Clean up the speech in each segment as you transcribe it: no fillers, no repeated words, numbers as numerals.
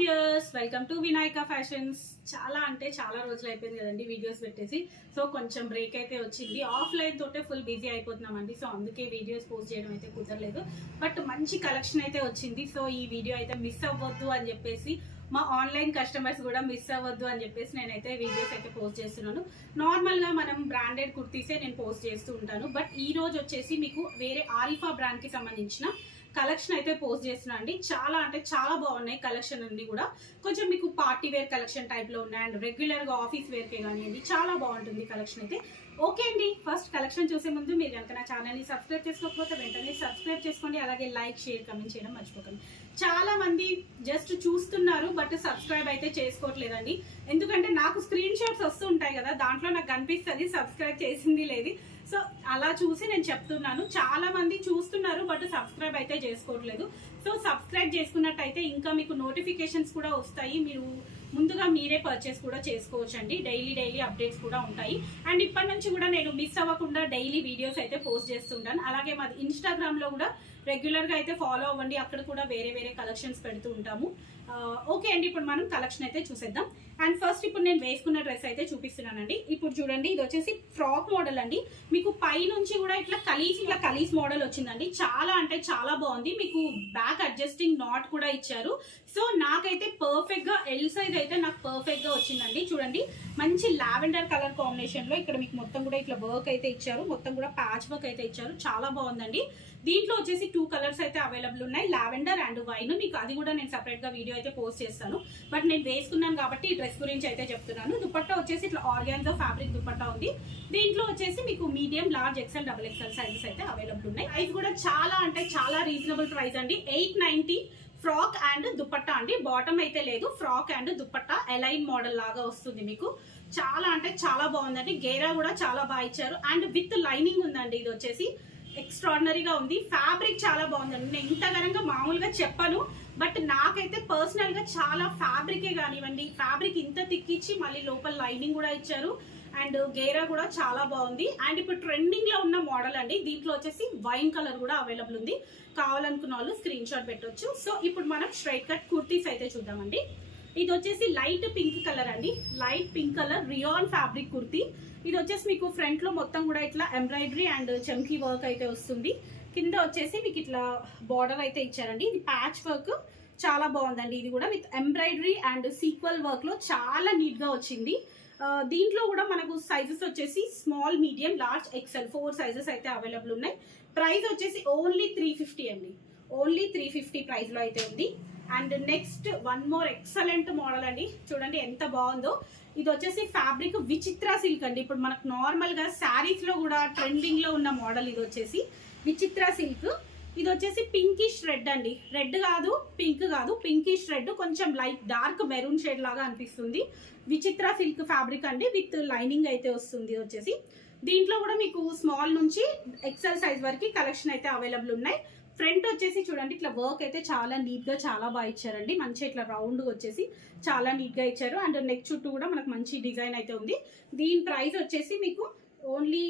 Viewers, welcome to Vinayaka fashions. చాలా అంటే చాలా రోజులు అయిపోయింది కదండి వీడియోస్ పెట్టేసి. సో కొంచెం బ్రేక్ అయితే వచ్చింది. ఆఫ్లైన్ తోటే ఫుల్ బిజీ అయిపోతున్నామండి. సో అందుకే వీడియోస్ పోస్ట్ చేయడం అయితే కుదరలేదు. బట్ మంచి కలెక్షన్ అయితే వచ్చింది. సో ఈ వీడియో అయితే మిస్ అవ్వద్దు అని చెప్పేసి, మా ఆన్లైన్ కస్టమర్స్ కూడా మిస్ అవ్వద్దు అని చెప్పేసి నేనైతే వీడియోస్ అయితే పోస్ట్ చేస్తున్నాను. నార్మల్గా మనం బ్రాండెడ్ కుర్తీసే నేను పోస్ట్ చేస్తూ ఉంటాను. బట్ ఈ రోజు వచ్చేసి మీకు వేరే ఆల్ఫా బ్రాండ్కి సంబంధించిన కలెక్షన్ అయితే పోస్ట్ చేస్తున్నా అండి. చాలా అంటే చాలా బాగున్నాయి కలెక్షన్ అన్ని కూడా. కొంచెం మీకు పార్టీ వేర్ కలెక్షన్ టైప్ లో ఉన్నాయి అండ్ రెగ్యులర్ గా ఆఫీస్ వేర్ కే కానివ్వండి, చాలా బాగుంటుంది కలెక్షన్ అయితే. ఓకే అండి, ఫస్ట్ కలెక్షన్ చూసే ముందు మీరు కనుక నా ఛానల్ ని సబ్స్క్రైబ్ చేసుకోకపోతే వెంటనే సబ్స్క్రైబ్ చేసుకోండి. అలాగే లైక్, షేర్, కమెంట్ చేయడం మర్చిపోకండి. చాలా మంది జస్ట్ చూస్తున్నారు బట్ సబ్స్క్రైబ్ అయితే చేసుకోవట్లేదండి. ఎందుకంటే నాకు స్క్రీన్ షాట్స్ వస్తూ ఉంటాయి కదా, దాంట్లో నాకు కనిపిస్తుంది సబ్స్క్రైబ్ చేసింది లేదు. సో అలా చూసి నేను చెప్తున్నాను. చాలా మంది చూస్తున్నారు బట్ సబ్స్క్రైబ్ అయితే చేసుకోవట్లేదు. సో సబ్స్క్రైబ్ చేసుకున్నట్టయితే ఇంకా మీకు నోటిఫికేషన్స్ కూడా వస్తాయి. మీరు ముందుగా మీరే పర్చేస్ కూడా చేసుకోవచ్చు అండి. డైలీ అప్డేట్స్ కూడా ఉంటాయి. అండ్ ఇప్పటి నుంచి కూడా నేను మిస్ అవ్వకుండా డైలీ వీడియోస్ అయితే పోస్ట్ చేస్తుంటాను. అలాగే మాది ఇన్స్టాగ్రామ్ లో కూడా రెగ్యులర్ గా అయితే ఫాలో అవ్వండి. అక్కడ కూడా వేరే కలెక్షన్స్ పెడుతూ ఉంటాము. ఓకే అండి, ఇప్పుడు మనం కలెక్షన్ అయితే చూసేద్దాం. అండ్ ఫస్ట్ ఇప్పుడు నేను వేసుకున్న డ్రెస్ అయితే చూపిస్తున్నానండి. ఇప్పుడు చూడండి, ఇది వచ్చేసి ఫ్రాక్ మోడల్ అండి. మీకు పై నుంచి కూడా ఇట్లా కలీస్ మోడల్ వచ్చిందండి. చాలా అంటే చాలా బాగుంది. మీకు బ్యాక్ అడ్జస్టింగ్ నాట్ కూడా ఇచ్చారు. సో నాకైతే పర్ఫెక్ట్ గా ఎల్ సైజ్ అయితే నాకు పర్ఫెక్ట్ గా వచ్చిందండి. చూడండి, మంచి లావెండర్ కలర్ కాంబినేషన్ లో ఇక్కడ మీకు మొత్తం కూడా ఇట్లా వర్క్ అయితే ఇచ్చారు. మొత్తం కూడా ప్యాచ్ వర్క్ అయితే ఇచ్చారు. చాలా బాగుందండి. దీంట్లో వచ్చేసి 2 కలర్స్ అయితే అవైలబుల్ ఉన్నాయి, లావెండర్ అండ్ వైన్. మీకు అది కూడా నేను సెపరేట్ గా వీడియో అయితే పోస్ట్ చేస్తాను. బట్ నేను వేసుకున్నాను కాబట్టి ఈ డ్రెస్ గురించి అయితే చెప్తున్నాను. దుపట్టా వచ్చేసి ఇట్లా ఆర్గాన్జా ఫ్యాబ్రిక్ దుపట్టా ఉంది. దీంట్లో వచ్చేసి మీకు medium, large, XL, double XL sizes అయితే అవైలబుల్ ఉన్నాయి. ప్రైస్ కూడా చాలా అంటే చాలా రీజనబుల్ ప్రైస్ అండి. 890 ఫ్రాక్ అండ్ దుపట్టా అండి. బాటమ్ అయితే లేదు, frock and dupatta A line model లాగా వస్తుంది మీకు. చాలా అంటే చాలా బాగుందండి. గేరా కూడా చాలా బాగా ఇచ్చారు అండ్ విత్ లైనింగ్ ఉందండి. ఇది వచ్చేసి ఎక్స్ట్రాడినరీగా ఉంది. ఫ్యాబ్రిక్ చాలా బాగుందండి. నేను ఇంతగానంగా మామూలుగా చెప్పను, బట్ నాకైతే పర్సనల్ గా చాలా ఫ్యాబ్రికే కానివ్వండి, ఫ్యాబ్రిక్ ఇంత తిక్కిచ్చి మళ్ళీ లోపల లైనింగ్ కూడా ఇచ్చారు అండ్ గేరా కూడా చాలా బాగుంది. అండ్ ఇప్పుడు ట్రెండింగ్ లో ఉన్న మోడల్ అండి. దీంట్లో వచ్చేసి వైన్ కలర్ కూడా అవైలబుల్ ఉంది. కావాలనుకున్న వాళ్ళు స్క్రీన్ షాట్ పెట్టొచ్చు. సో ఇప్పుడు మనం స్ట్రైట్ కట్ కుర్తీస్ అయితే చూద్దామండి. ఇది వచ్చేసి లైట్ పింక్ కలర్ అండి. Light pink colour rayon fabric kurti. ఇది వచ్చేసి మీకు ఫ్రంట్ లో మొత్తం కూడా ఇట్లా ఎంబ్రాయిడరీ అండ్ చంకీ వర్క్ అయితే వస్తుంది. కింద వచ్చేసి మీకు ఇట్లా బార్డర్ అయితే ఇచ్చారండి. ఇది ప్యాచ్ వర్క్ చాలా బాగుందండి. ఇది కూడా with embroidery and sequel work లో చాలా నీట్ గా వచ్చింది. దీంట్లో కూడా మనకు సైజెస్ వచ్చేసి small, medium, large, XL 4 sizes అయితే అవైలబుల్ ఉన్నాయి. ప్రైస్ వచ్చేసి ఓన్లీ 350 అండి. ఓన్లీ 350 ప్రైస్ లో అయితే ఉంది. And next one more excellent model అండి. చూడండి ఎంత బాగుందో. ఇది వచ్చేసి ఫ్యాబ్రిక్ విచిత్ర సిల్క్ అండి. ఇప్పుడు మనకు నార్మల్ గా శారీస్ లో కూడా ట్రెండింగ్ లో ఉన్న మోడల్. ఇది వచ్చేసి విచిత్ర సిల్క్. ఇది వచ్చేసి పింకిష్ రెడ్ అండి. రెడ్ కాదు, పింక్ కాదు, పింకిష్ రెడ్, కొంచెం లైట్ డార్క్ మెరూన్ షేడ్ లాగా అనిపిస్తుంది. విచిత్ర సిల్క్ ఫ్యాబ్రిక్ అండి, విత్ లైనింగ్ అయితే వస్తుంది. వచ్చేసి దీంట్లో కూడా మీకు స్మాల్ నుంచి ఎక్సెల్ సైజ్ వరకు కలెక్షన్ అయితే అవైలబుల్ ఉన్నాయి. ఫ్రంట్ వచ్చేసి చూడండి ఇట్లా వర్క్ అయితే చాలా నీట్ గా చాలా బాగా ఇచ్చారండి. మంచిగా ఇట్లా రౌండ్ వచ్చేసి చాలా నీట్ గా ఇచ్చారు. అండ్ నెక్ చుట్టూ కూడా మనకు మంచి డిజైన్ అయితే ఉంది. దీని ప్రైస్ వచ్చేసి మీకు ఓన్లీ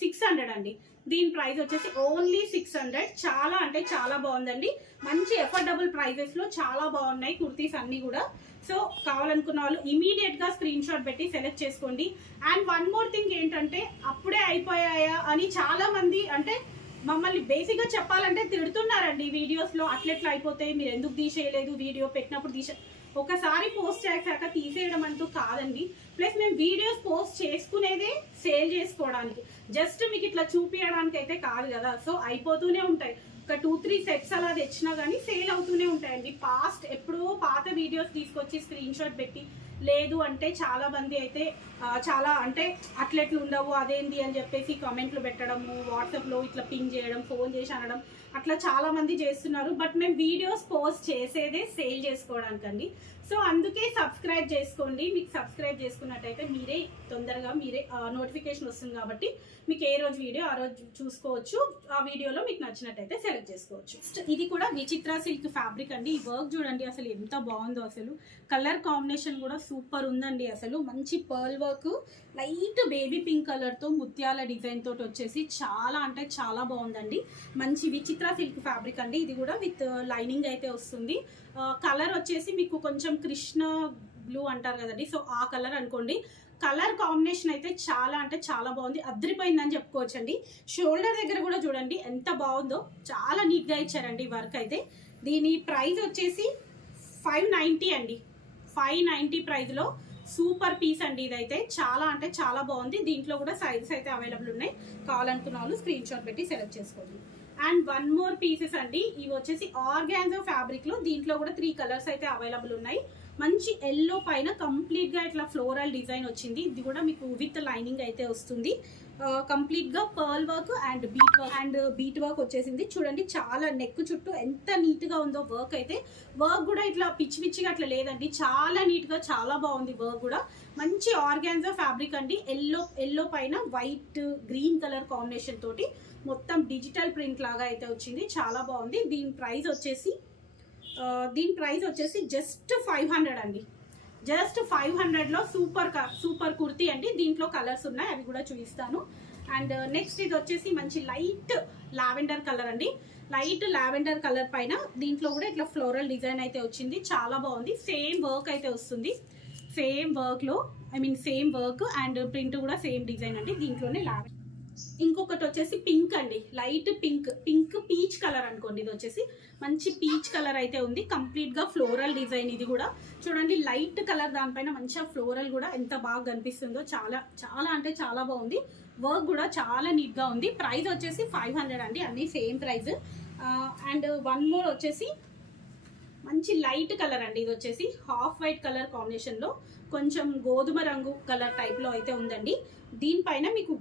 600 అండి. దీని ప్రైస్ వచ్చేసి ఓన్లీ 600. చాలా అంటే చాలా బాగుందండి. మంచి ఎఫోర్డబుల్ ప్రైజెస్ లో చాలా బాగున్నాయి కుర్తీస్ అన్ని కూడా. సో కావాలనుకున్న వాళ్ళు ఇమీడియట్ గా స్క్రీన్ షాట్ పెట్టి సెలెక్ట్ చేసుకోండి. అండ్ వన్ మోర్ థింగ్ ఏంటంటే, అప్పుడే అయిపోయాయా అని చాలా మంది అంటే మమ్మల్ని బేసిక్ గా చెప్పాలంటే తిడుతున్నారండి వీడియోస్ లో. అట్లెట్లా అయిపోతాయి, మీరు ఎందుకు తీసేయలేదు, వీడియో పెట్టినప్పుడు ఒకసారి పోస్ట్ చేశాక తీసేయడం అంటూ కాదండి. ప్లస్ మేము వీడియోస్ పోస్ట్ చేసుకునేదే సేల్ చేసుకోవడానికి, జస్ట్ మీకు ఇట్లా చూపించడానికి అయితే కాదు కదా. సో అయిపోతూనే ఉంటాయి. ఒక 2-3 సెట్స్ అలా తెచ్చినా కానీ సేల్ అవుతూనే ఉంటాయండి. ఎప్పుడో పాత వీడియోస్ తీసుకొచ్చి స్క్రీన్ షాట్ పెట్టి లేదు అంటే చాలా మంది అయితే చాలా అంటే అట్లెట్లు ఉండవు అదేంటి అని చెప్పేసి కామెంట్లు పెట్టడము, వాట్సాప్లో ఇట్లా పింగ్ చేయడం, ఫోన్ చేసి అనడం, అట్లా చాలా మంది చేస్తున్నారు. బట్ మేము వీడియోస్ పోస్ట్ చేసేదే సేల్ చేసుకోవడానికి అండి. సో అందుకే సబ్స్క్రైబ్ చేసుకోండి. మీకు సబ్స్క్రైబ్ చేసుకున్నట్టయితే తొందరగా నోటిఫికేషన్ వస్తుంది కాబట్టి మీకు ఏ రోజు వీడియో ఆ రోజు చూసుకోవచ్చు. ఆ వీడియోలో మీకు నచ్చినట్టయితే సెలెక్ట్ చేసుకోవచ్చు. ఇది కూడా విచిత్ర సిల్క్ ఫ్యాబ్రిక్ అండి. ఈ వర్క్ చూడండి అసలు ఎంత బాగుందో. అసలు కలర్ కాంబినేషన్ కూడా సూపర్ ఉందండి. అసలు మంచి pearl work, light baby pink colour తో ముత్యాల డిజైన్ తోటి వచ్చేసి చాలా అంటే చాలా బాగుందండి. మంచి విచిత్ర అల్ట్రా సిల్క్ ఫ్యాబ్రిక్ అండి. ఇది కూడా విత్ లైనింగ్ అయితే వస్తుంది. కలర్ వచ్చేసి మీకు కొంచెం కృష్ణ బ్లూ అంటారు కదండి, సో ఆ కలర్ అనుకోండి. కలర్ కాంబినేషన్ అయితే చాలా అంటే చాలా బాగుంది, అద్దరిపోయిందని చెప్పుకోవచ్చు అండి. షోల్డర్ దగ్గర కూడా చూడండి ఎంత బాగుందో, చాలా నీట్గా ఇచ్చారండి వర్క్ అయితే. దీని ప్రైస్ వచ్చేసి 590 అండి. 590 ప్రైస్లో సూపర్ పీస్ అండి. ఇదైతే చాలా అంటే చాలా బాగుంది. దీంట్లో కూడా సైజెస్ అయితే అవైలబుల్ ఉన్నాయి. కావాలనుకున్న వాళ్ళు స్క్రీన్ షాట్ పెట్టి సెలెక్ట్ చేసుకోండి. అండ్ వన్ మోర్ పీసెస్ అండి. ఇవి వచ్చేసి ఆర్గాన్జా ఫ్యాబ్రిక్లో, దీంట్లో కూడా 3 కలర్స్ అయితే అవైలబుల్ ఉన్నాయి. మంచి ఎల్లో పైన కంప్లీట్గా ఇట్లా ఫ్లోరల్ డిజైన్ వచ్చింది. ఇది కూడా మీకు విత్ లైనింగ్ అయితే వస్తుంది. కంప్లీట్గా pearl work and bead work వచ్చేసింది. చూడండి చాలా నెక్ చుట్టూ ఎంత నీట్గా ఉందో వర్క్ అయితే. వర్క్ కూడా ఇట్లా పిచ్చి పిచ్చిగా అట్లా లేదండి, చాలా నీట్గా చాలా బాగుంది వర్క్ కూడా. మంచి ఆర్గాన్జా ఫ్యాబ్రిక్ అండి. ఎల్లో పైన వైట్ గ్రీన్ కలర్ కాంబినేషన్ తోటి మొత్తం డిజిటల్ ప్రింట్ లాగా అయితే వచ్చింది. చాలా బాగుంది. దీని ప్రైస్ వచ్చేసి జస్ట్ 500 అండి. జస్ట్ 500లో సూపర్ కుర్తీ అండి. దీంట్లో కలర్స్ ఉన్నాయి, అవి కూడా చూపిస్తాను. అండ్ నెక్స్ట్ ఇది వచ్చేసి మంచి లైట్ లావెండర్ కలర్ అండి. లైట్ లావెండర్ కలర్ పైన దీంట్లో కూడా ఇట్లా ఫ్లోరల్ డిజైన్ అయితే వచ్చింది. చాలా బాగుంది. సేమ్ వర్క్ అయితే వస్తుంది. సేమ్ వర్క్ అండ్ ప్రింట్ కూడా సేమ్ డిజైన్ అండి. దీంట్లోనే లావెండర్. ఇంకొకటి వచ్చేసి పింక్ అండి, లైట్ పింక్ పీచ్ కలర్ అనుకోండి. ఇది వచ్చేసి మంచి పీచ్ కలర్ అయితే ఉంది. కంప్లీట్ గా ఫ్లోరల్ డిజైన్. ఇది కూడా చూడండి లైట్ కలర్, దానిపైన మంచిగా ఫ్లోరల్ కూడా ఎంత బాగా కనిపిస్తుందో. చాలా చాలా అంటే చాలా బాగుంది. వర్క్ కూడా చాలా నీట్ గా ఉంది. ప్రైస్ వచ్చేసి 500 అండి, అన్ని same price. And one more వచ్చేసి మంచి లైట్ కలర్ అండి. ఇది వచ్చేసి హాఫ్ వైట్ కలర్ కాంబినేషన్ లో కొంచెం గోధుమ రంగు కలర్ టైప్ లో అయితే ఉందండి. దీనిపైన మీకు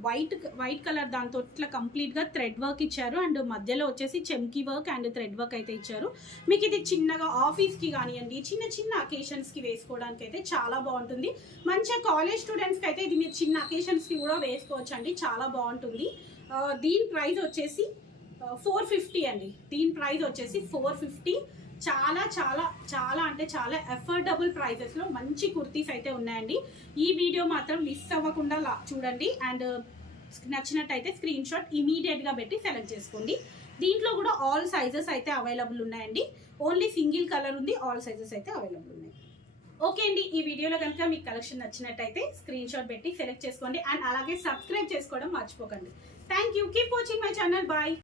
వైట్ కలర్ దాంతో ఇట్లా కంప్లీట్ గా థ్రెడ్ వర్క్ ఇచ్చారు. అండ్ మధ్యలో వచ్చేసి చెమ్కీ వర్క్ అండ్ థ్రెడ్ వర్క్ అయితే ఇచ్చారు. మీకు ఇది చిన్నగా ఆఫీస్ కి కానివ్వండి, చిన్న అకేషన్స్ కి వేసుకోవడానికి అయితే చాలా బాగుంటుంది. మంచిగా కాలేజ్ స్టూడెంట్స్ కి అయితే ఇది మీరు చిన్న అకేషన్స్ కి కూడా వేసుకోవచ్చు అండి, చాలా బాగుంటుంది. దీని ప్రైస్ వచ్చేసి 450 అండి. దీని ప్రైస్ వచ్చేసి 450. చాలా చాలా చాలా అంటే చాలా అఫోర్డబుల్ ప్రైజెస్లో మంచి కుర్తీస్ అయితే ఉన్నాయండి. ఈ వీడియో మాత్రం మిస్ అవ్వకుండా చూడండి. అండ్ నచ్చినట్టయితే స్క్రీన్ షాట్ ఇమీడియట్గా పెట్టి సెలెక్ట్ చేసుకోండి. దీంట్లో కూడా ఆల్ సైజెస్ అయితే అవైలబుల్ ఉన్నాయండి. ఓన్లీ సింగిల్ కలర్ ఉంది, ఆల్ సైజెస్ అయితే అవైలబుల్ ఉన్నాయి. ఓకే అండి, ఈ వీడియోలో కనుక మీకు కలెక్షన్ నచ్చినట్టయితే స్క్రీన్ షాట్ పెట్టి సెలెక్ట్ చేసుకోండి. అండ్ అలాగే సబ్స్క్రైబ్ చేసుకోవడం మర్చిపోకండి. Thank you. Keep watching my channel. Bye.